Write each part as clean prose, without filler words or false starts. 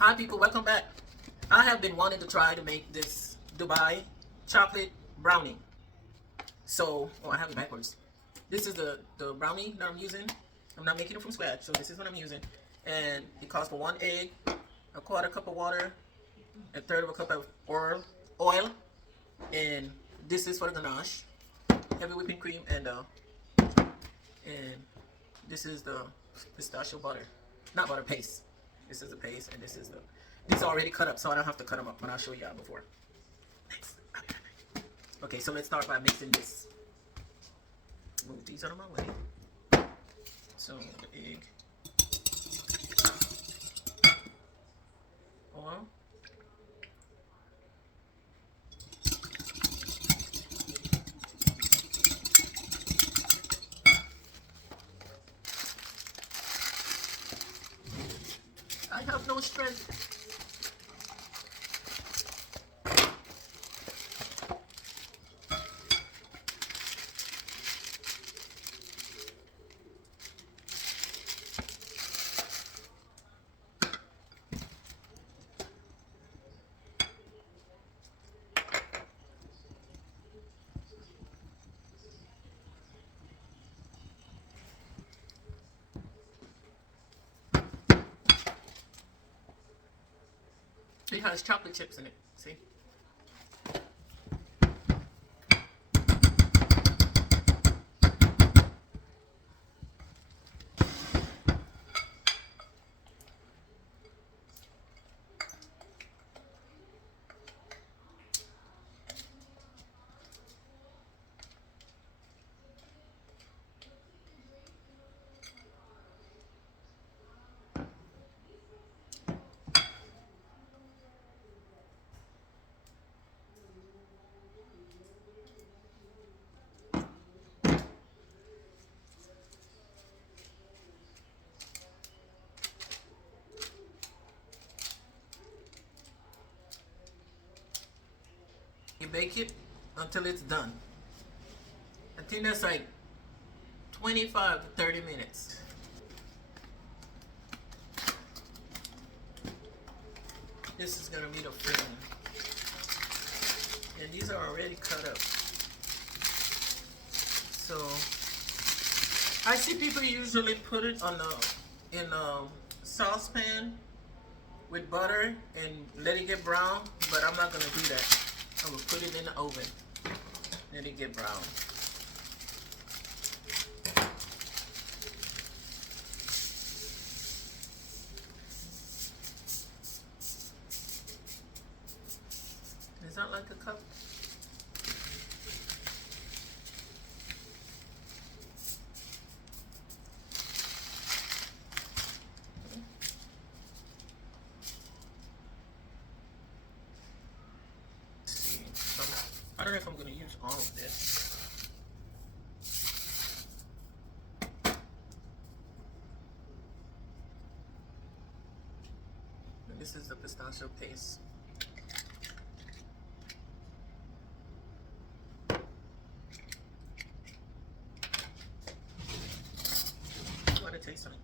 Hi people, welcome back. I have been wanting to try to make this Dubai chocolate brownie. So, oh, I have it backwards. This is the brownie that I'm using. I'm not making it from scratch, so this is what I'm using. And it calls for 1 egg, a quarter cup of water, a third of a cup of oil, and this is for the ganache, heavy whipping cream, and this is the pistachio butter, not butter paste. This is the paste, and this is the. These are already cut up, so I don't have to cut them up. But I'll show you all before. Thanks. Okay, so let's start by mixing this. Move these out of my way. So the egg, oil. I have no strength. It has chocolate chips in it. See? You bake it until it's done. I think that's like 25 to 30 minutes. This is gonna be the filling. And these are already cut up. So I see people usually put it on in a saucepan with butter and let it get brown, but I'm not gonna do that. I'm gonna put it in the oven, let it get brown. Is that like a cup? I don't know if I'm gonna use all of this. And this is the pistachio paste. What it tastes like.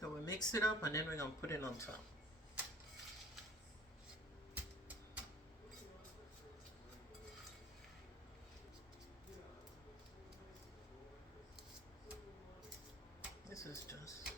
So we mix it up and then we're gonna put it on top. This is just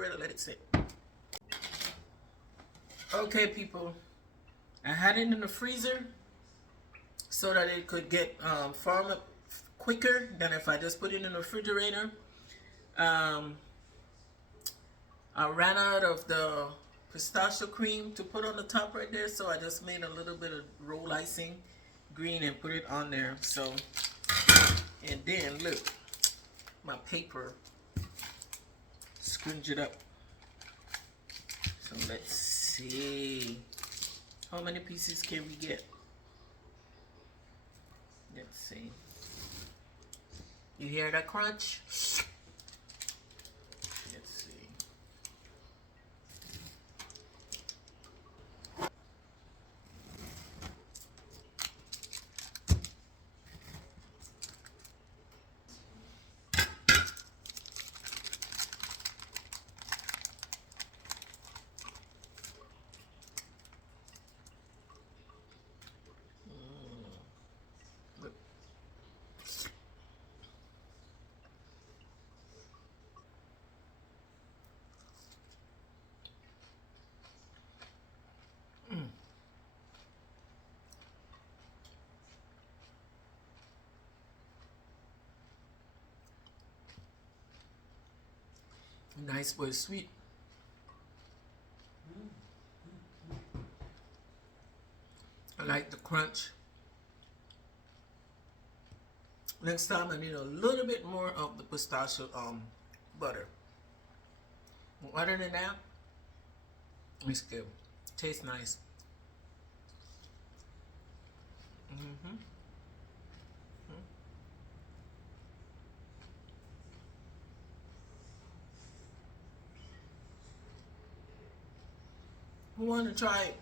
refrigerator, let it sit. Okay, people, I had it in the freezer so that it could get firm up quicker than if I just put it in the refrigerator. I ran out of the pistachio cream to put on the top right there, so I just made a little bit of roll icing green and put it on there. So, and then look, my paper, scrunch it up. So let's see, how many pieces can we get? Let's see. You hear that crunch? Let's see. Look. Nice but sweet. I like the crunch. Next time I need a little bit more of the pistachio butter. Other than that, it's good. Tastes nice. Who want to try it?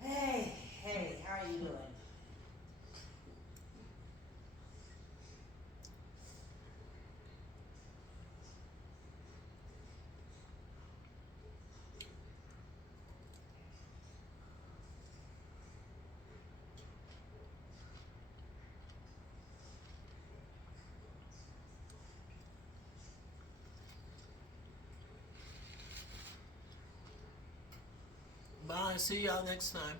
Hey, how are you doing? Bye. See y'all next time.